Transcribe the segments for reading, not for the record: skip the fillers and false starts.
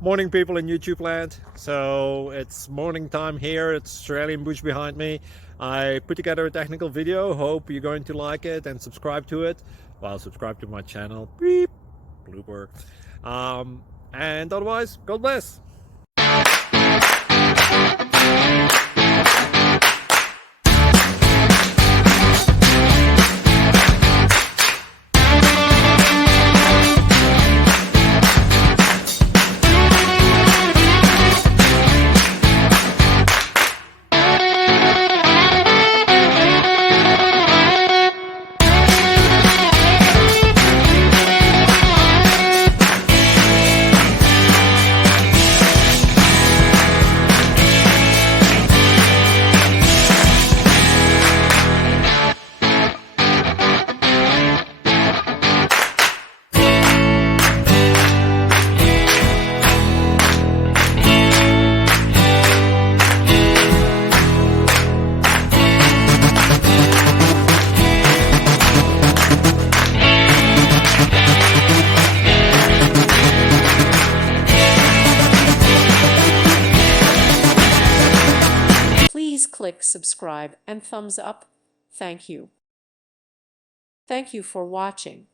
Morning, people in YouTube land. So it's morning time here. It's Australian bush behind me. I put together a technical video. Hope you're going to like it and subscribe to it. Well, subscribe to my channel. Beep, blooper. And otherwise, God bless. Please click subscribe and thumbs up. Thank you. Thank you for watching.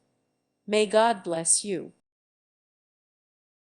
May God bless you.